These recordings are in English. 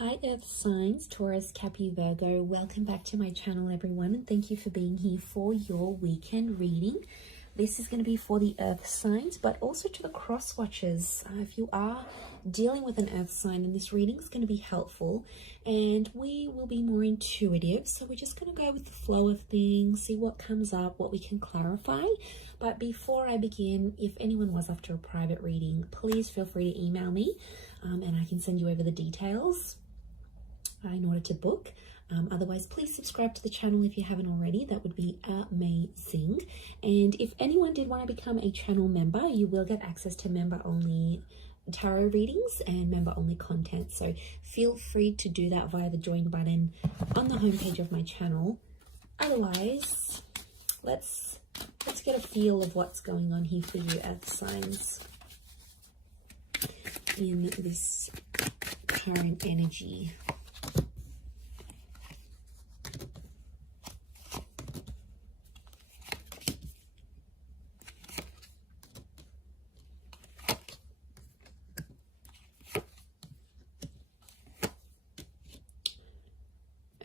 Hi Earth signs, Taurus, Capricorn, Virgo. Welcome back to my channel, everyone, and thank you for being here for your weekend reading. This is going to be for the Earth signs, but also to the cross watchers. If you are dealing with an Earth sign, then this reading is going to be helpful, and we will be more intuitive. So we're just going to go with the flow of things, see what comes up, what we can clarify. But before I begin, if anyone was after a private reading, please feel free to email me, and I can send you over the details in order to book. Otherwise, please subscribe to the channel if you haven't already. That would be amazing. And if anyone did want to become a channel member, you will get access to member-only tarot readings and member-only content. So feel free to do that via the join button on the homepage of my channel. Otherwise, let's get a feel of what's going on here for you, Earth signs, in this current energy.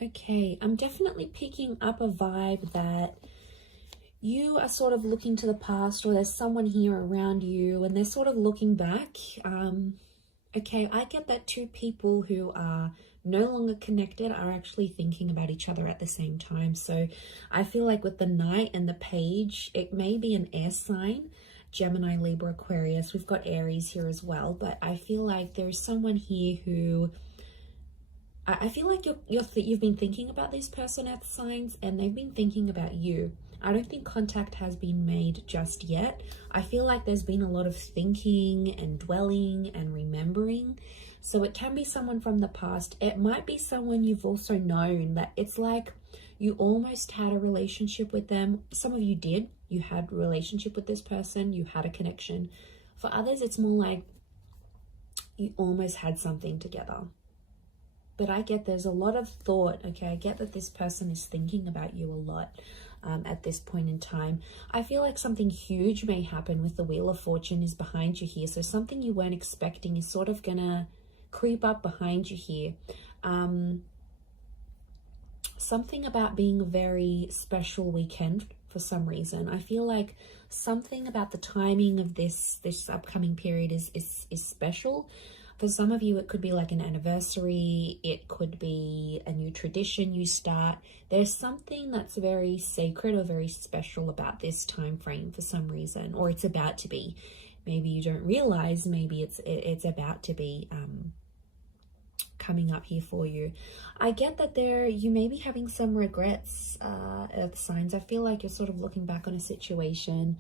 Okay, I'm definitely picking up a vibe that you are sort of looking to the past, or there's someone here around you and they're sort of looking back. Okay, I get that two people who are no longer connected are actually thinking about each other at the same time. So I feel like with the Knight and the Page, it may be an air sign, Gemini, Libra, Aquarius. We've got Aries here as well, but I feel like there's someone here who I feel like you've been thinking about this person, Earth signs, and they've been thinking about you. I don't think contact has been made just yet. I feel like there's been a lot of thinking and dwelling and remembering. So it can be someone from the past. It might be someone you've also known, that it's like you almost had a relationship with them. Some of you did. You had a relationship with this person. You had a connection. For others, it's more like you almost had something together. But I get there's a lot of thought, okay? I get that this person is thinking about you a lot at this point in time. I feel like something huge may happen with the Wheel of Fortune is behind you here. So something you weren't expecting is sort of gonna creep up behind you here. Something about being a very special weekend for some reason. I feel like something about the timing of this upcoming period is special. For some of you, it could be like an anniversary. It could be a new tradition you start. There's something that's very sacred or very special about this time frame for some reason, or it's about to be. Maybe you don't realize, maybe it's about to be coming up here for you. I get that you may be having some regrets, Earth signs. I feel like you're sort of looking back on a situation.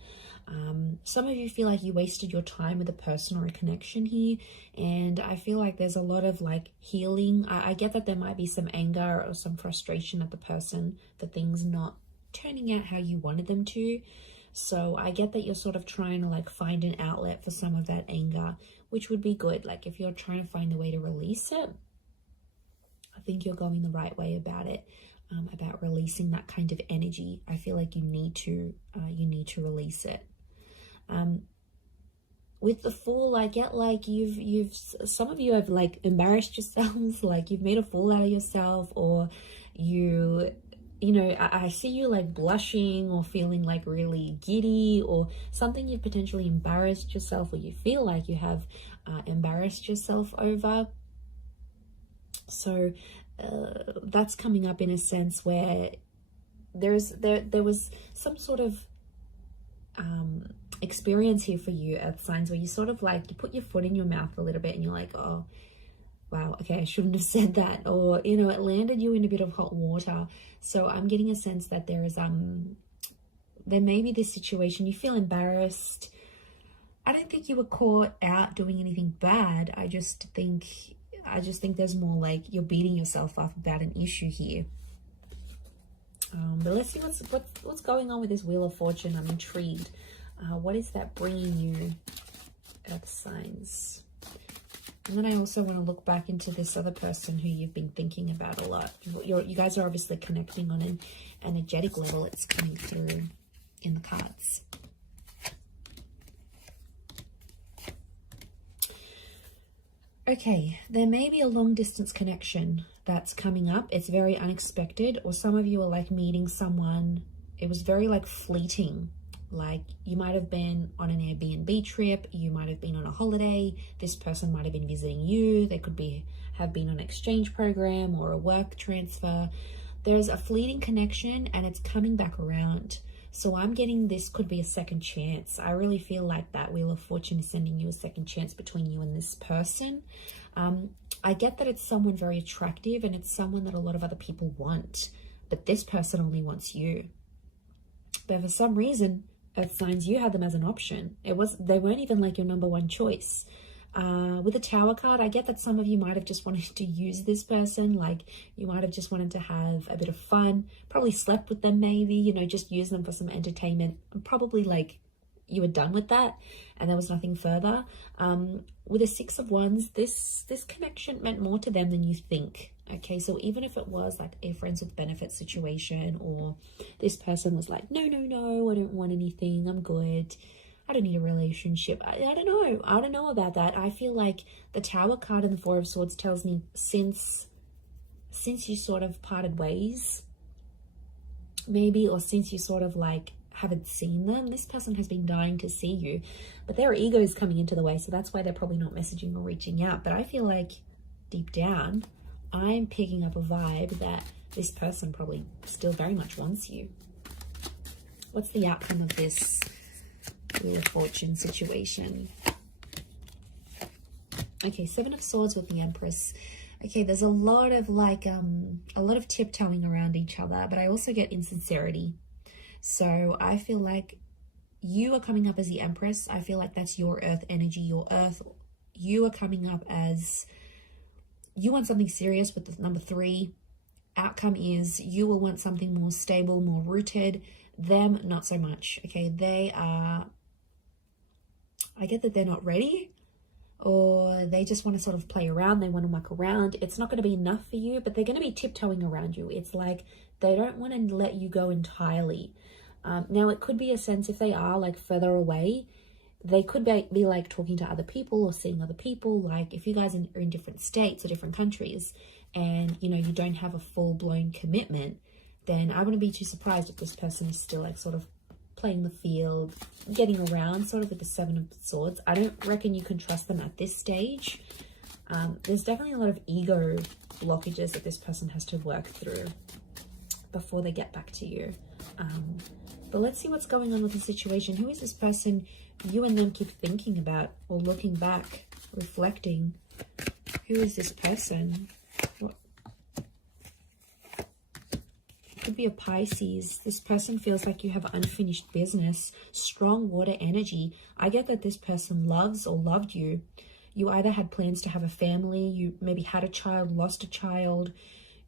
Some of you feel like you wasted your time with a person or a connection here, and I feel like there's a lot of like healing. I get that there might be some anger or some frustration at the person for things not turning out how you wanted them to. So I get that you're sort of trying to like find an outlet for some of that anger, which would be good. Like if you're trying to find a way to release it, I think you're going the right way about it, about releasing that kind of energy. I feel like you need to release it. With the Fool, I get like some of you have like embarrassed yourselves, like you've made a fool out of yourself, or you know, I see you like blushing or feeling like really giddy, or something you've potentially embarrassed yourself, or you feel like you have embarrassed yourself over. So that's coming up in a sense where there was some sort of experience here for you, Earth signs, where you sort of like you put your foot in your mouth a little bit and you're like, oh wow, okay, I shouldn't have said that, or you know, it landed you in a bit of hot water. So I'm getting a sense that there may be this situation, you feel embarrassed. I don't think you were caught out doing anything bad. I just think there's more like you're beating yourself up about an issue here. But let's see what's going on with this Wheel of Fortune. I'm intrigued. What is that bringing you, Earth signs? And then I also want to look back into this other person who you've been thinking about a lot. You guys are obviously connecting on an energetic level. It's coming through in the cards. Okay, there may be a long distance connection that's coming up. It's very unexpected, or some of you are like meeting someone. It was very like fleeting. Like you might have been on an Airbnb trip, you might have been on a holiday, this person might have been visiting you, they could be have been on an exchange program or a work transfer. There's a fleeting connection and it's coming back around. So I'm getting this could be a second chance. I really feel like that Wheel of Fortune is sending you a second chance between you and this person. I get that it's someone very attractive and it's someone that a lot of other people want, but this person only wants you. But for some reason, Earth signs, you had them as an option. They weren't even like your number one choice. With the Tower card, I get that some of you might have just wanted to use this person. Like you might have just wanted to have a bit of fun, probably slept with them maybe, you know, just use them for some entertainment. And probably like you were done with that and there was nothing further. With a Six of Wands, this connection meant more to them than you think. Okay, so even if it was like a friends with benefits situation, or this person was like, no, I don't want anything, I'm good, I don't need a relationship. I don't know about that. I feel like the Tower card and the Four of Swords tells me since you sort of parted ways, maybe, or since you sort of like haven't seen them, this person has been dying to see you, but their ego is coming into the way, so that's why they're probably not messaging or reaching out. But I feel like deep down, I'm picking up a vibe that this person probably still very much wants you. What's the outcome of this Wheel of Fortune situation? Okay, Seven of Swords with the Empress. Okay, there's a lot of like a lot of tiptoeing around each other, but I also get insincerity. So I feel like you are coming up as the Empress. I feel like that's your Earth energy, your Earth. You are coming up as you want something serious with the number 3. Outcome is you will want something more stable, more rooted. Them, not so much. Okay, they are, I get that they're not ready, or they just want to sort of play around. They want to muck around. It's not going to be enough for you, but they're going to be tiptoeing around you. It's like they don't want to let you go entirely. Now, it could be a sense if they are like further away, they could be like talking to other people or seeing other people. Like if you guys are in different states or different countries and, you know, you don't have a full-blown commitment, then I wouldn't be too surprised if this person is still like sort of playing the field, getting around sort of with the Seven of Swords. I don't reckon you can trust them at this stage. There's definitely a lot of ego blockages that this person has to work through before they get back to you. But let's see what's going on with the situation. Who is this person you and them keep thinking about or looking back, reflecting? Who is this person? What? Could be a Pisces. This person feels like you have unfinished business, strong water energy. I get that this person loves or loved you. You either had plans to have a family, you maybe had a child, lost a child,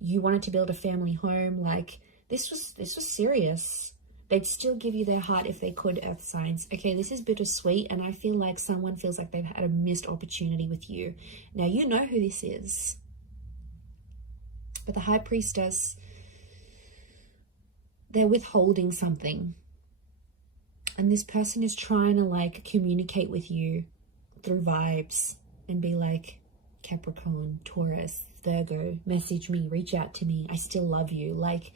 you wanted to build a family home. Like this was serious. They'd still give you their heart if they could, Earth signs. Okay, this is bittersweet, and I feel like someone feels like they've had a missed opportunity with you. Now, you know who this is. But the High Priestess, they're withholding something. And this person is trying to like communicate with you through vibes and be like, Capricorn, Taurus, Virgo, message me, reach out to me. I still love you. Like,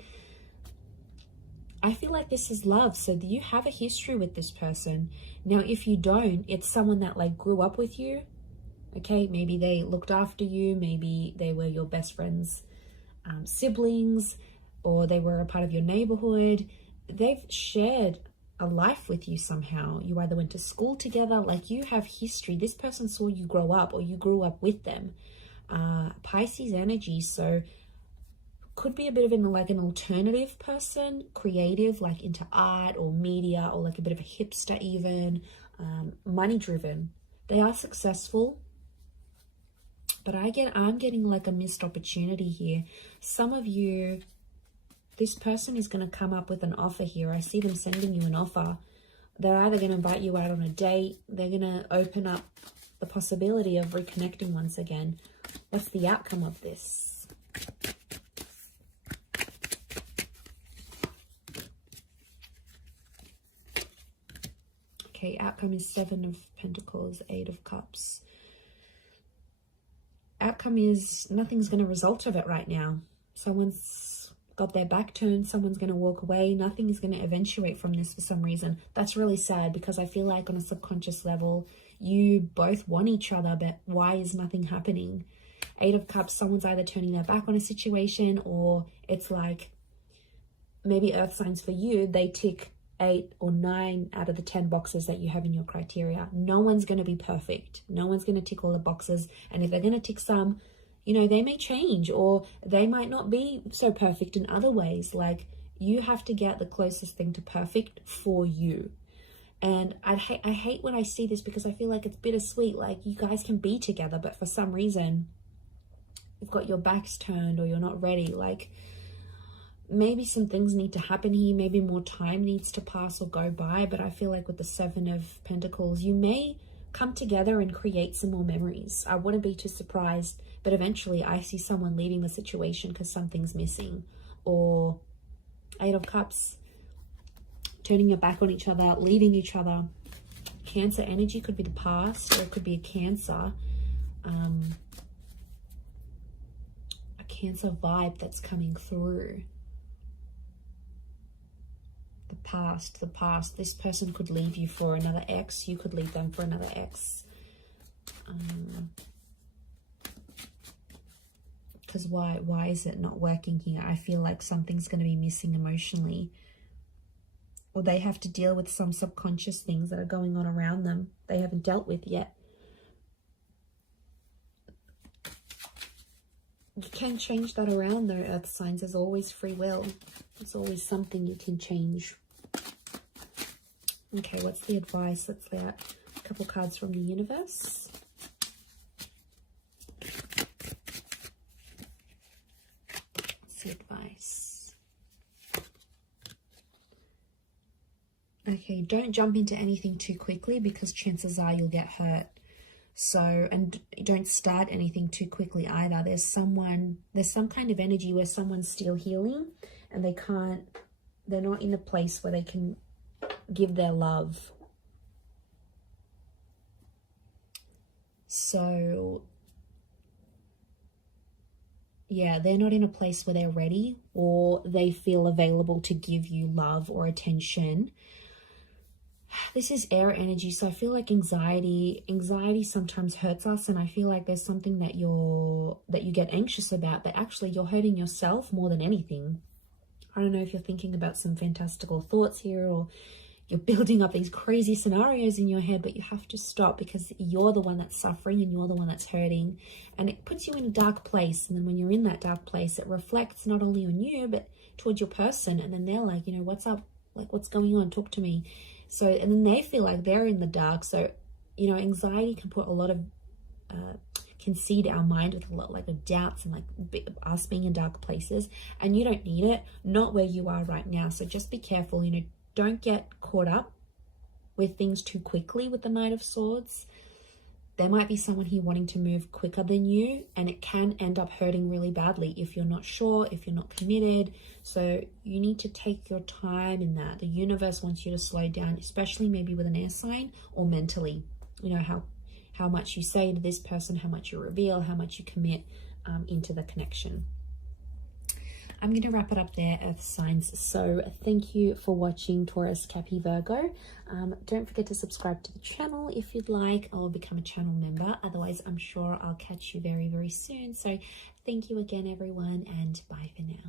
I feel like this is love. So do you have a history with this person? Now, if you don't, it's someone that like grew up with you. Okay, maybe they looked after you. Maybe they were your best friend's siblings, or they were a part of your neighborhood. They've shared a life with you somehow. You either went to school together, like you have history. This person saw you grow up, or you grew up with them. Pisces energy, so could be a bit of an alternative person, creative, like into art or media, or like a bit of a hipster even, money driven. They are successful, but I'm getting like a missed opportunity here. Some of you, this person is going to come up with an offer here. I see them sending you an offer. They're either going to invite you out on a date. They're going to open up the possibility of reconnecting once again. What's the outcome of this? Okay, outcome is Seven of Pentacles, Eight of Cups. outcome is nothing's going to result of it right now. Someone's got their back turned, someone's going to walk away, nothing is going to eventuate from this for some reason. That's really sad, because I feel like on a subconscious level, you both want each other, but why is nothing happening? 8 of Cups, someone's either turning their back on a situation, or it's like maybe earth signs for you, they tick 8 or 9 out of the 10 boxes that you have in your criteria. No one's going to be perfect. No one's going to tick all the boxes. And if they're going to tick some, you know, they may change, or they might not be so perfect in other ways. Like, you have to get the closest thing to perfect for you. And I hate when I see this, because I feel like it's bittersweet. Like, you guys can be together, but for some reason you've got your backs turned, or you're not ready. Like, maybe some things need to happen here. Maybe more time needs to pass or go by. But I feel like with the 7 of Pentacles, you may come together and create some more memories. I wouldn't be too surprised. But eventually I see someone leaving the situation because something's missing. Or 8 of Cups, turning your back on each other, leaving each other. Cancer energy could be the past, or it could be a Cancer. A Cancer vibe that's coming through. The past. This person could leave you for another ex. You could leave them for another ex. Because why is it not working here? I feel like something's going to be missing emotionally. Or they have to deal with some subconscious things that are going on around them they haven't dealt with yet. You can change that around though, earth signs. There's always free will. There's always something you can change. Okay, what's the advice? Let's lay out a couple cards from the universe. What's the advice? Okay, don't jump into anything too quickly, because chances are you'll get hurt. So, and don't start anything too quickly either. There's some kind of energy where someone's still healing, and they're not in a place where they can give their love. So yeah, they're not in a place where they're ready, or they feel available to give you love or attention. This is air energy, so I feel like anxiety sometimes hurts us, and I feel like there's something that you get anxious about, but actually you're hurting yourself more than anything. I don't know if you're thinking about some fantastical thoughts here, or you're building up these crazy scenarios in your head, but you have to stop, because you're the one that's suffering and you're the one that's hurting, and it puts you in a dark place. And then when you're in that dark place, it reflects not only on you but towards your person, and then they're like, you know, what's up? Like, what's going on? Talk to me. So, and then they feel like they're in the dark. So, you know, anxiety can put a lot of, can seed our mind with a lot like of doubts and like us being in dark places. And you don't need it, not where you are right now. So just be careful, you know, don't get caught up with things too quickly with the Knight of Swords. There might be someone here wanting to move quicker than you, and it can end up hurting really badly if you're not sure, if you're not committed. So you need to take your time in that. The universe wants you to slow down, especially maybe with an air sign, or mentally. You know, how much you say to this person, how much you reveal, how much you commit into the connection. I'm going to wrap it up there, earth signs. So thank you for watching, Taurus, Cappy, Virgo. Don't forget to subscribe to the channel if you'd like, or become a channel member. Otherwise, I'm sure I'll catch you very, very soon. So thank you again, everyone, and bye for now.